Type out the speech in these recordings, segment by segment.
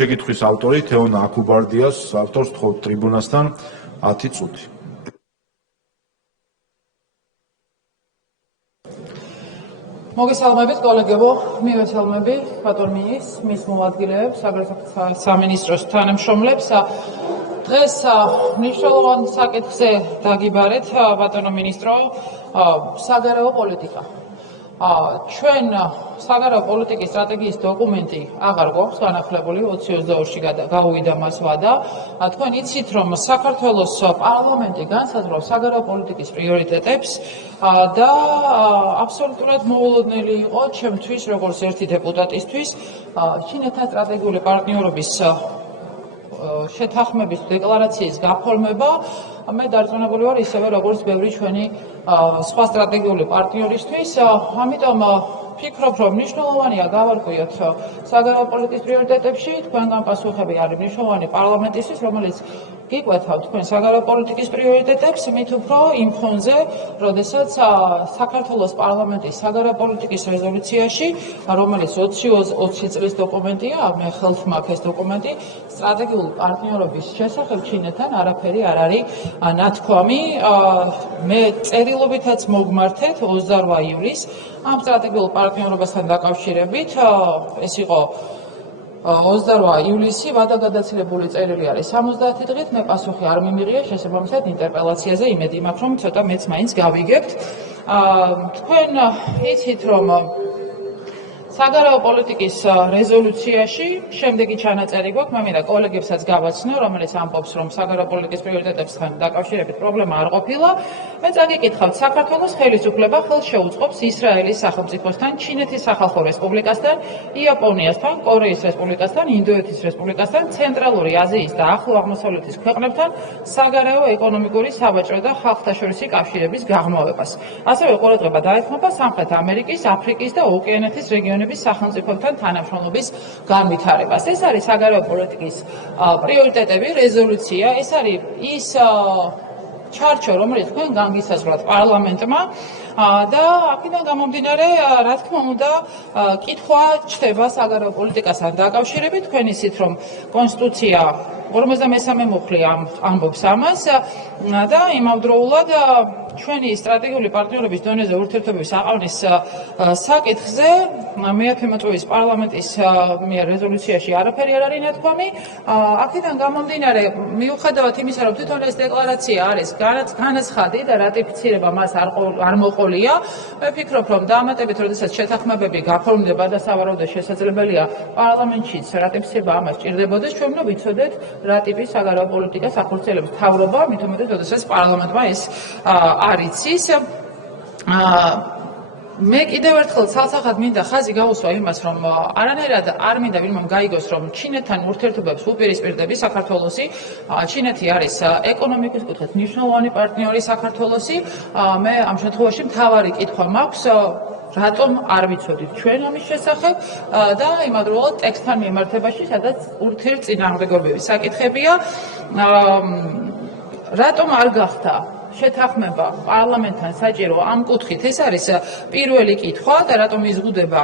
შეკითხვის ავტორი თეონა აკუბარდიას ავტორს თხოვთ ტრიბუნასთან 10 წუთი. მოგესალმებით კოლეგებო, მივესალმები ბატონ მინისტრს, მის მოადგილეებს, აგრეთვე სამინისტროს თანამშრომლებს. დღეს მნიშვნელოვან საკითხზე დაგიბარეთ, ბატონო მინისტრო, საგარეო პოლიტიკა. ჩვენ საგარეო პოლიტიკის სტრატეგიის დოკუმენტი აღარ გვაქვს განახლებული 2022-ში გავუვიდა მას ვადა. თქვენ იცით, რომ საქართველოს პარლამენტი განსაზღვრავს საგარეო პოლიტიკის პრიორიტეტებს და აბსოლუტურად მოულოდნელი იყო ჩემთვის, როგორც ერთი დეპუტატისთვის, ჩინეთთან სტრატეგიული პარტნიორობის შეთანხმების დეკლარაციის გაფორმება. მე დარწმუნებული ვარ ისევე როგორც ბევრი ჩვენი სხვა სტრატეგიული პარტნიორისთვის, ამიტომ ვფიქრობ, რომ მნიშვნელოვანია გავარკვიოთ საგარეო პოლიტიკის პრიორიტეტებში თქვენგან პასუხები არის მნიშვნელოვანი პარლამენტისთვის, რომელიც გიკვეთავთ თქვენ საგარეო პოლიტიკის პრიორიტეტებს, მით უფრო იმ ფონზე, როდესაც საქართველოს პარლამენტის საგარეო პოლიტიკის რეზოლუციაში, რომელიც 20 წლის დოკუმენტია, მე ხელთ მაქვს ეს დოკუმენტი, სტრატეგიული პარტნიორობის შესახებ ჩინეთთან არაფერი არ არის ნათქვამი. მე წერილობითაც მოგმართეთ 28 ივლისს ამ სტრატეგიულ პარტნიორობასთან დაკავშირებით. ეს იყო 28 ივლისი, ვადაგადაცილებული წერილი არის 70 დღით, მე პასუხი არ მიმიღია, შესაბამისად ინტერპელაციაზე იმედი მაქვს, რომ ცოტა მეც მაინც გავიგებთ. თქვენ იცით, რომ საგარეო პოლიტიკის რეზოლუციაში შემდეგი ჩანაწერი გვაქვს, მე მინდა კოლეგებსაც გავაცნო, რომელიც ამბობს, რომ საგარეო პოლიტიკის პრიორიტეტებთან დაკავშირებით პრობლემა არ ყოფილა. მე წაგიკითხავთ, საქართველოს ხელისუფლება ხელს შეუწყობს ისრაელის სახელმწიფოსთან, ჩინეთის სახალხო რესპუბლიკასთან, იაპონიასთან, კორეის რესპუბლიკასთან, ინდოეთის რესპუბლიკასთან, ცენტრალური აზიის და ახლო აღმოსავლეთის ქვეყნებთან საგარეო ეკონომიკური, საბაჭრო და ხალხთაშორისი კავშირების გაღრმავებას. ასევე ყურადღება დაეთმობა სამხრეთ ამერიკის, აფრიკის და ოკეანეთის რეგიონების სახელმწიფოებთან თანამშრომლობის განვითარებას. ეს არის საგარეო პოლიტიკის პრიორიტეტები, რეზოლუცია, ეს არის ის ჩარჩო, რომელიც თქვენ განგისაზღვრათ პარლამენტმა და აქედან გამომდინარე, რა თქმა უნდა, კითხვა ჩდება საგარეო პოლიტიკასთან დაკავშირებით. თქვენ იცით, რომ კონსტიტუცია 53 მუხლი ამბობს ამას და იმავდროულად ჩვენი სტრატეგიული პარტნიორობის დონეზე ურთიერთობების აყვნის საკითხზე მეათე მოწვევის პარლამენტის მიერ რეზოლუციაში არაფერი არ არის ნათქვამი. აქედან გამომდინარე, მიუხედავად იმისა, რომ თვითონ ეს დეკლარაცია არის განაცხადი და რატიფიცირება მას არ მოყოლია, მე ვფიქრობ, რომ დამატებით, როდესაც შეთანხმებები გაფორმდება და სავარაუდოდ შესაძლებელია პარლამენტშიც რატიფიცირება ამას სჭირდებოდეს, ჩვენ უნდა ვიცოდეთ რა ტიპის საგარეო პოლიტიკას ახორციელებს მთავრობა, მით უმეტეს, როდესაც პარლამენტმა ეს არ იცის. მე კიდევ ერთხელ ცალსახად მინდა ხაზი გაუსვა იმას, რომ არანაირად არ მინდა ვინმე გაიგოს, რომ ჩინეთთან ურთიერთობებს უპირისპირდები საქართველოსი. ჩინეთი არის ეკონომიკის კუთხით მნიშვნელოვანი პარტნიორი საქართველოსი. მე ამ შემთხვევაში მთავარი კითხვა მაქვს, რატომ არ ვიცოდით ჩვენ ამის შესახებ და იმავდროულად ტექსტთან მიმართებაში, სადაც ურთიერთწინააღმდეგობების საკითხებია, რატომ არ გახდა შეთანხმება პარლამენტთან საჭირო ამ კუთხით. ეს არის პირველი კითხვა და რატომ იზღუდება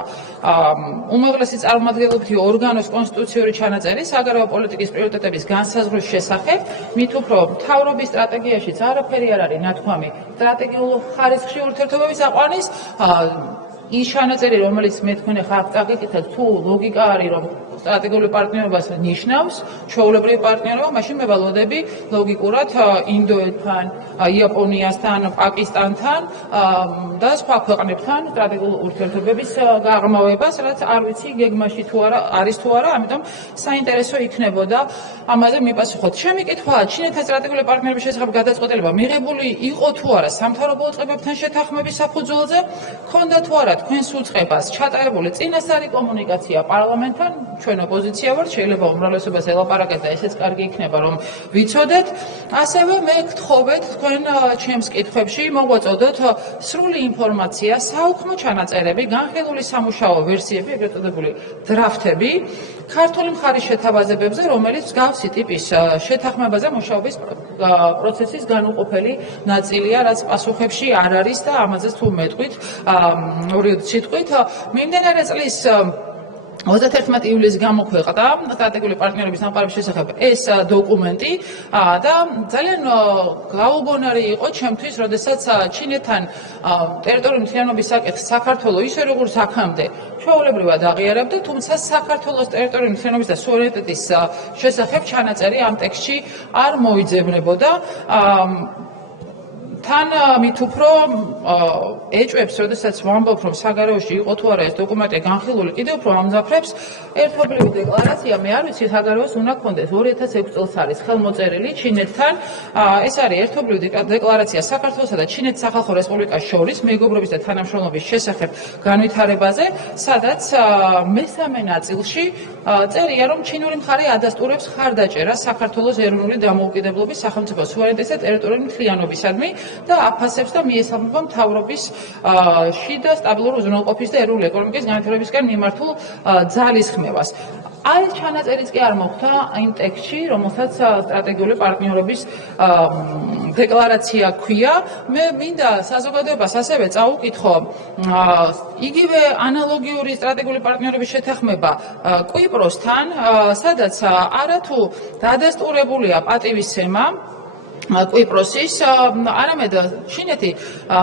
უმაღლესი წარმომადგენლობითი ორგანოს კონსტიტუციური ჩანაწერი საგარეო პოლიტიკის პრიორიტეტების განსაზღვრის შესახებ, მით უფრო მთავრობის სტრატეგიაშიც არაფერი არ არის ნათქვამი სტრატეგიულ ხარისხში ურთიერთობების აყვანის. ის ჩანაწერი, რომელიც მე თქვენ ახლა წაგიკითხეთ, თუ ლოგიკა არის, რომ სტრატეგიული პარტნიორობას ნიშნავს, ჩვეულებრივი პარტნიორობა, მაშინ მე ვალოდები ლოგიკურად ინდოეთთან, იაპონიასთან, პაკისტანთან და სხვა ქვეყნებთან სტრატეგიულ ურთიერთობების გაღრმავებას, რაც არ ვიცი გეგმაში თუ არა არის თუ არა, ამიტომ საინტერესო იქნებოდა ამაზე მიპასუხოთ. ჩემი კითხვაა, ჩინეთთან სტრატეგიული პარტნიორობის შესახებ გადაწყვეტილება მიღებული იყო თუ არა სამთავრობო უწყებებთან შეთანხმების საფუძველზე, ქონდა თუ არა თქვენს უწყებას ჩატარებული წინასწარი კომუნიკაცია პარლამენტთან, ჩვენ ოპოზიცია ვართ, შეიძლება უმრავლესობას ელაპარაკეთ და ესეც კარგი იქნება, რომ ვიცოდეთ. ასევე მე გთხოვეთ თქვენ ჩემს კითხვებში მოგვაწოდოთ სრული ინფორმაცია, საუქმო ჩანაწერები, განხილული სამუშაო ვერსიები, ეგრეთ წოდებული დრაფტები, ქართული მხარის შეთავაზებებზე, რომელიც მსგავსი ტიპის შეთანხმებაზე მუშაობის პროცესის განუყოფელი ნაწილია, რაც პასუხებში არ არის და ამაზეც თუ მეტყვით, ორი სიტყვით, მიმდინარე წლის 31 ივლისს გამოქვეყნდა სტრატეგიული პარტნიორობის დამყარების შესახებ ეს დოკუმენტი და ძალიან გაუგონარი იყო ჩემთვის, როდესაც ჩინეთთან ტერიტორიული მთლიანობის საკითხს საქართველოს ისე როგორც აქამდე ჩვეულებრივად აღიარებდა, თუმცა საქართველოს ტერიტორიული მთლიანობის და სუვერენიტეტის შესახებ ჩანაწერი ამ ტექსტში არ მოიძებნებოდა. თან მით უფრო ეჭვებს, როდესაც ვამბობ, რომ საგარეოში იყო თუ არა ეს დოკუმენტი განხილული, კიდევ უფრო ამძაფრებს ერთობლივი დეკლარაცია. მე არ ვიცი, საგარეოს უნდა გქონდეს 2006 წელს არის ხელმოწერილი ჩინეთთან. ეს არის ერთობლივი დეკლარაცია საქართველოსა და ჩინეთის სახალხო რესპუბლიკას შორის მეგობრობის და თანამშრომლობის შესახებ განვითარებაზე, სადაც მესამე ნაწილში წერია, რომ ჩინური მხარე ადასტურებს ხარდაჭერას საქართველოს ეროვნული დამოუკიდებლობის, სახელმწიფო სუვერენიტეტის და ტერიტორიული მთლიანობისადმი და აფასებს და მიესალმება მთავრობის შიდა სტაბილურ უზრუნველყოფის და ეროვნული ეკონომიკის განვითარებისკენ მიმართულ ძალისხმევას. არის ჩანაწერიც კი არ მოხდა იმ ტექსტში, რომელსაც სტრატეგიული პარტნიორობის დეკლარაცია ქვია. მე მინდა საზოგადოებას ასევე წაუკითხო იგივე ანალოგიური სტრატეგიული პარტნიორობის შეთანხმება კვიპროსთან, სადაც არათუ დადასტურებულია პატივისცემა კვიპროსის, არამედ ჩინეთი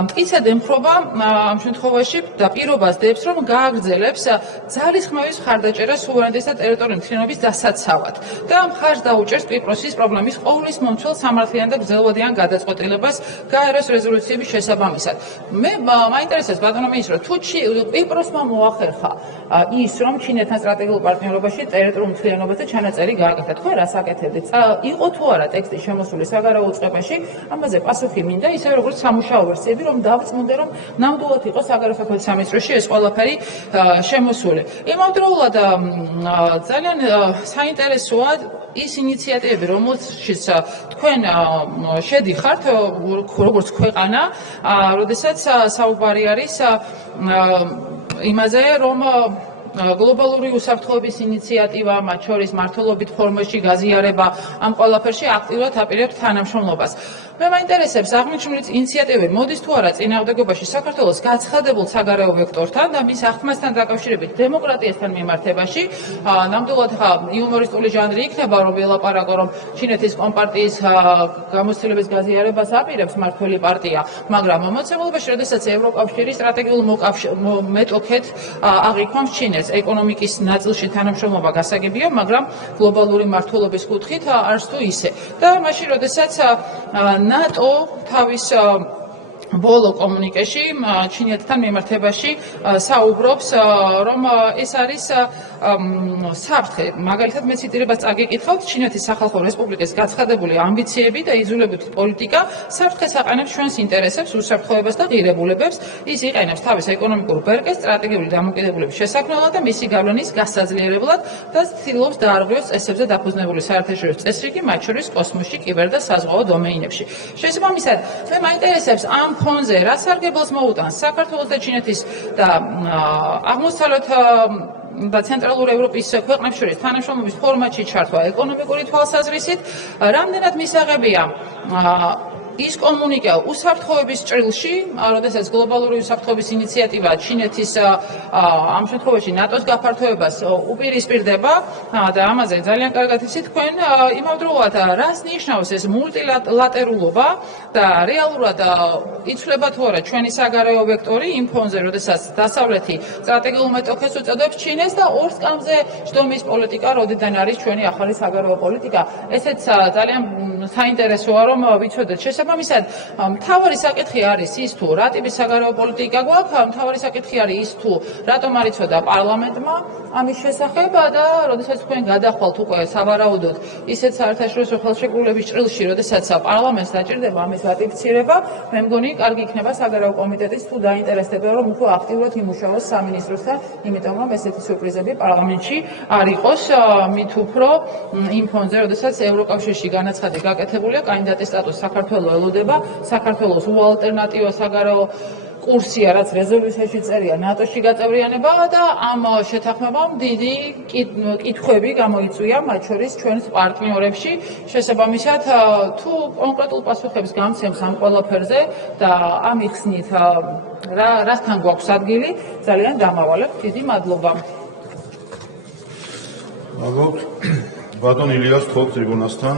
მტკიცედ ემხრობა ამ შემთხვევაში და პირობას დებს, რომ გააგრძელებს ძალისხმევის მხარდაჭერას სუვერენიტეტის და ტერიტორიული მთლიანობის დასაცავად და მხარს დაუჭერს კვიპროსის პრობლემის ყოვლის მომცველ სამართლიან და გრძელვადიან გადაწყვეტილებას გაეროს რეზოლუციების შესაბამისად. მე მაინტერესებს ბატონო მინისტრო, თუ კვიპროსმა მოახერხა ის, რომ ჩინეთთან სტრატეგიულ პარტნიორობაში ტერიტორიულ მთლიანობაზე ჩანაწერი გააკეთა, თქვენ რას აკეთებდით? იყო თუ არა ტექსტი შემოსული საგარეო უწყებაში, ამაზე პასუხი მინდა, ისე როგორც სამუშაო ვერსიები, რომ დავწმუნდე, რომ ნამდვილად იყო საგარეო საქმეთა სამინისტროში ეს ყველაფერი შემოსული. იმავდროულად ძალიან საინტერესოა ის ინიციატივები, რომელშიც თქვენ შედიხართ, როგორც ქვეყანა, როდესაც საუბარი არის იმაზე, რომ გლობალური უსაფრთხოების ინიციატივა, მათ შორის მმართველობით ფორმაში გაზიარება, ამ ყველაფერში აქტიურად აპირებთ თანამშრომლობას. მე მაინტერესებს აღნიშნული ინიციატივები მოდის თუ არა წინააღმდეგობაში საქართველოს გაცხადებულ საგარეო ვექტორთან და მის აღქმასთან დაკავშირებით დემოკრატიასთან მიმართებაში. ნამდვილად იუმორისტული ჟანრი იქნება, რომ ველაპარაკო, რომ ჩინეთის კომპარტიის გამოცდილების გაზიარებას აპირებს მმართველი პარტია, მაგრამ მოცემულობაში, როდესაც ევროკავშირი სტრატეგიულ მეტოქეთ აღიქვამს ჩინეთს, ეკონომიკის ნაწილში თანამშრომლობა გასაგებია, მაგრამ გლობალური მმართველობის კუთხით არც თუ ისე. და მაშინ, როდესაც ნატო თავის ბოლო კომუნიკეში ჩინეთთან მიმართებაში საუბრობს, რომ ეს არის საფრთხე. მაგალითად, მე ციტირებას წაგიკითხავთ, ჩინეთის სახალხო რესპუბლიკის გაცხადებული ამბიციები და იზოლირებული პოლიტიკა საფრთხეს აყენებს ჩვენს ინტერესებს, უსაფრთხოებას და ღირებულებებს. ის იყენებს თავის ეკონომიკურ ბერკეს სტრატეგიული დამოკიდებულების შესაქმნელად და მისი გავლენის გასაძლიერებლად და ცდილობს დაარღვიოს წესებზე დაფუძნებული საერთაშორისო წესრიგი, მათ შორის კოსმოსში, კიბერ და საზღვაო დომეინებში. შესაბამისად, მე მაინტერესებს ამ ფონზე რა სარგებლოს მოუტანს საქართველოს და ჩინეთის და აღმოსავლეთ და ცენტრალური ევროპის ქვეყნებს შორის თანამშრომლობის ფორმატში ჩართვა ეკონომიკური თვალსაზრისით, რამდენად მისაღებია ის კომუნიკა უსაფრთხოების ჭრილში, როდესაც გლობალური უსაფრთხოების ინიციატივა ჩინეთის ამ შემთხვევაში ნატოს გაფართოებას უპირისპირდება და ამაზე ძალიან კარგად იცით თქვენ, იმავდროულად რას ნიშნავს ეს მულტილატერულობა და რეალურად იცვლება თუ არა ჩვენი საგარეო ვექტორი იმ ფონზე, როდესაც დასავლეთი სტრატეგიულ მეტოქეს უწოდებს ჩინეთს და ორ სკამზე ჯდომის პოლიტიკა, როდიდან არის ჩვენი ახალი საგარეო პოლიტიკა. ესეც ძალიან საინტერესოა, რომ ვიცოდეთ. შესაბამისად, მთავარი საკითხი არის ის, თუ რა ტიპის საგარეო პოლიტიკა გვაქვს, მთავარი საკითხი არის ის, თუ რატომ არ იცოდა პარლამენტმა ამის შესახებ და როდესაც თქვენ გადახვალთ უკვე სავარაუდოდ ისეთ საერთაშორისო ხელშეკრულების ჭრილში, როდესაც პარლამენტს დაჭირდება ამის რატიფიცირება, მე მგონი კარგი იქნება საგარეო კომიტეტის თუ დაინტერესდება, რომ უფრო აქტიურად იმუშაოს სამინისტროსთან, იმიტომ რომ ესეთი სიურპრიზები პარლამენტში არ იყოს, მით უფრო იმ ფონზე, როდესაც ევროკავშირში განაცხადი გაკეთებულია კანდიდატის სტატუსს საქართველოს ელოდება, საქართველოს უალტერნატივო საგარეო კურსია, რაც რეზოლუციაში წერია ნატოში გაწევრიანება და ამ შეთანხმებამ დიდი კითხვები გამოიწვია, მათ შორის ჩვენს პარტნიორებში. შესაბამისად, თუ კონკრეტულ პასუხებს გამცემს ამ ყველაფერზე და ამიხსნით რასთან გვაქვს ადგილი, ძალიან დამავალებთ. დიდი მადლობა. მადლობთ. ბატონ ილიას თხოვთ ტრიბუნასთან.